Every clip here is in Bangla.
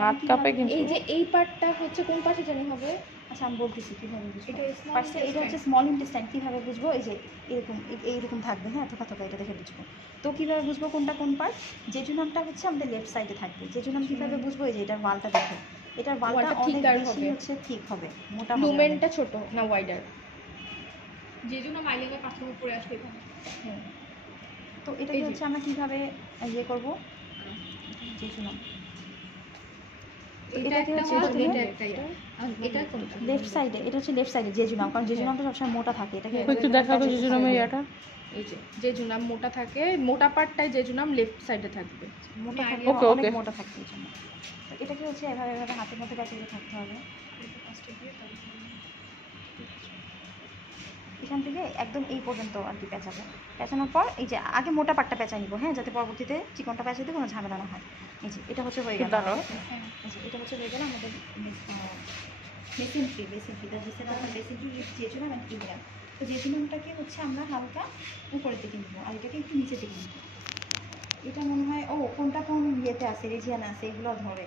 হাত কাঁপে কিন্তু। এই যে এই পার্টটা হচ্ছে কোন পাশে জানি হবে। আচ্ছা আমি বলতেছি কীভাবে বুঝবো। এটা হচ্ছে স্মল ইন্টেস্টাইন। কীভাবে বুঝবো? এই যে এইরকম থাকবে, হ্যাঁ, থোকা থোকা, এটা দেখে বুঝবো। তো কীভাবে বুঝবো কোনটা কোন পার্ট? জেজুনামটা হচ্ছে আমাদের লেফট সাইডে থাকবে। জেজুনাম কীভাবে বুঝবো? এই যে এটার ওয়ালটা দেখো, এটার ওয়ালটা অনেক বেশি হচ্ছে ঠিক হবে, মোটা হবে। লুমেনটা ছোট না ওয়াইডার? জেজুনাম আইলেভে পাথর উপরে আসবে এখানে। হ্যাঁ, তো এটাকে হচ্ছে আমরা কীভাবে ইয়ে করবো? জেজুনাম এটাকে হচ্ছে লেফট সাইডে, এটা হচ্ছে লেফট সাইডে জেজুনাম, কারণ জেজুনামটা সবসময় মোটা থাকে। এটাকে একটু দেখাবো জেজুনামের এটা। এই যে জেজুনাম মোটা থাকে, মোটা পার্টটাই জেজুনাম লেফট সাইডে থাকবে। মোটা থাকে, অনেক মোটা থাকে এই জন্য। তো এটাকে হচ্ছে এভাবে এভাবে হাতের মধ্যে কাটিয়ে থাকতে হবে। এখান থেকে একদম এই পর্যন্ত আর কি পেঁচাবো। পেঁচানোর পর এই যে আগে মোটা পাটটা পেঁচা নিব, হ্যাঁ, যাতে পরবর্তীতে চিকনটা পেঁচাতে কোনো ঝামেলা না হয়। এই যে এটা হচ্ছে হয়ে গেল। এটা হচ্ছে হয়ে গেল আমাদের মেসেন্ট্রি। Jejunum Ilium. তো জেজুনামটাকে হচ্ছে আমরা হালকা উপরের দিকে নিব, আর এটাকে একটু নিচের দিকে নিব। এটা মনে হয় কোনটা কোন ইয়েতে আছে, রেজিয়ান আছে, এগুলো ধরে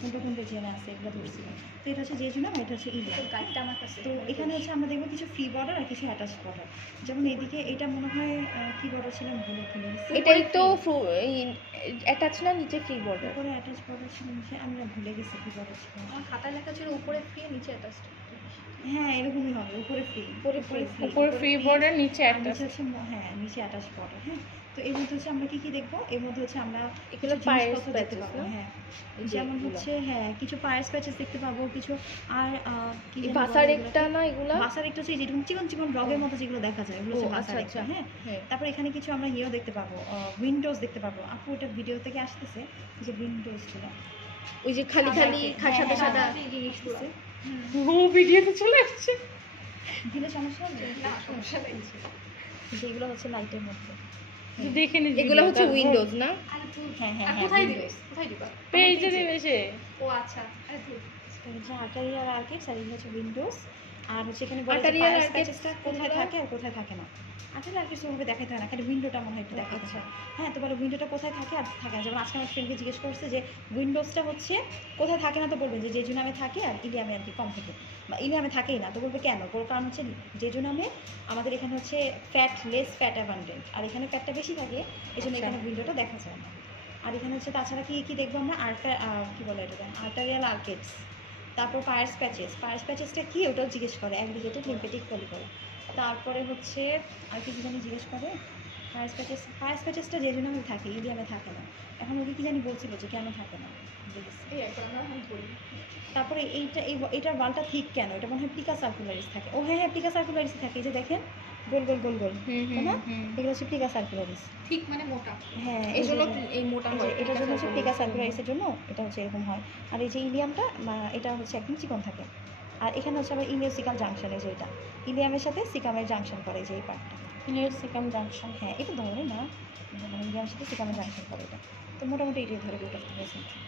কোনটা কোন রেজিয়ানে আছে এগুলো ধরছি। তো এটা হচ্ছে জেজুনাম, এটা হচ্ছে ইলিয়াম। গাইডটা আমার কাছে। তো এখানে হচ্ছে আমরা দেখবো কিছু ফ্রি বর্ডার আর কিছু অ্যাটাচ বর্ডার। যেমন এইদিকে এটা মনে হয় কি বর্ডার ছিল, ভুলে গেছি। এটাই তো অ্যাটাচ না, নিচে ফ্রি বর্ডার। উপরে অ্যাটাচ বর্ডার ছিল, নিচে আমি ভুলে গেছি কি বর্ডার ছিল। আমার খাতায় লেখা ছিল উপরে ফ্রি নিচে অ্যাটাচ। হ্যাঁ, এরকমই হবে, উপরে ফ্রি, উপরে ফ্রি বর্ডার, নিচে অ্যাটাচ। হচ্ছে হ্যাঁ, নিচে অ্যাটাচ বর্ডার। হ্যাঁ, তো এর মধ্যে হচ্ছে আমরা কি দেখবো? এর মধ্যে হচ্ছে আমরা এগুলো পায়ের দেখতে পাবো। হ্যাঁ, যেমন হচ্ছে হ্যাঁ কিছু পায়ের প্যাচেস দেখতে পাবো, কিছু আর কি ভাসার একটা না, এগুলো ভাসার একটা হচ্ছে যেরকম চিকন চিকন রগের মতো যেগুলো দেখা যায়, ওগুলো হচ্ছে ভাসার একটা। হ্যাঁ, তারপর এখানে কিছু আমরা ইয়েও দেখতে পাবো, উইন্ডোজ দেখতে পাবো। আপু এটা ভিডিও থেকে আসতেছে যে উইন্ডোজ গুলো, ওই যে খালি খালি সাদা সাদা জিনিসগুলো। ভিডিওতে চলে আসছে। দিলে সমস্যা হবে না? সমস্যা নেই। যেগুলো হচ্ছে লাইটের মধ্যে দেখে নি, এগুলো হচ্ছে উইন্ডোজ না? হ্যাঁ হ্যাঁ। কোথায় দিবে? কোথায় দিবা? পেজে দিবে সে। ও আচ্ছা, আরে তুই হচ্ছে আর্টারিয়াল আর্কেটস, আর হচ্ছে উইন্ডোজ। আর হচ্ছে এখানে আর্টারিয়াল আর্কেটসটা কোথায় থাকে আর কোথায় থাকে না। আর্টারিয়াল আর্কেটস ওভাবে দেখাতে হয় না, খালি উইন্ডোটা মনে হয় একটু দেখাতে হয়। হ্যাঁ, তো বলে উইন্ডোটা কোথায় থাকে আর থাকে না। যেমন আজকে আমার ফ্রেন্ডকে জিজ্ঞেস করছে যে উইন্ডোজটা হচ্ছে কোথায় থাকে না, তো বলবেন যে জেজুনামে থাকে আর ইলিয়ামে আর কি কম থাকে, বা ইলিয়ামে থাকেই না। তো বলবে কেন? কারণ হচ্ছে জেজুনামে আমাদের এখানে হচ্ছে লেস ফ্যাট অ্যাবান্ডেন্ট, আর এখানে ফ্যাটটা বেশি থাকে, এই জন্য এখানে উইন্ডোটা দেখা যায় না। আর এখানে হচ্ছে তাছাড়া কি দেখবো আমরা? কি বলে এটা, আর্টারিয়াল আর্কেটস। তারপর পায়ার্স প্যাচেসটা কি, ওটাও জিজ্ঞেস করে, অ্যাগ্রিগেটেড লিম্ফেটিক ফলিকল। তারপরে হচ্ছে আর কি জানি জিজ্ঞেস করে। পায়ার্স প্যাচেসটা জেজুনামে থাকে, ইলিয়ামে থাকে না। এখন ওকে কি জানি বলছিল যে কেন থাকে না। তারপরে এইটার ওয়ালটা ঠিক কেন? এটা মনে হয় প্লিকা সার্কুলারিস থাকে। ও হ্যাঁ, প্লিকা সার্কুলারিস থাকে। এই যে দেখেন গোল গোল গোল গোল, তাই না? এগুলো হচ্ছে প্লিকা সার্কুলারিস। ঠিক মানে মোটা। হ্যাঁ, এই জন্য এই মোটা হয়। এটার জন্য হচ্ছে প্লিকা সার্কুলারিসের জন্য এটা হচ্ছে এরকম হয়। আর এই যে ইলিয়ামটা, এটা হচ্ছে একদম চিকন থাকে। আর এখানে হচ্ছে আবার ইলিওসিকাম জাংশন, এই যে এটা ইলিয়ামের সাথে সিকামের জাংশন করে, যে এই পার্টটা ইলিওসিকাম জাংশন। হ্যাঁ, এটা ধরে না, ইলিয়ামের সাথে সিকামের জাংশন করে এটা। তো মোটামুটি এটাই ধরে রুট অফ দ্য মেসেন্ট্রি।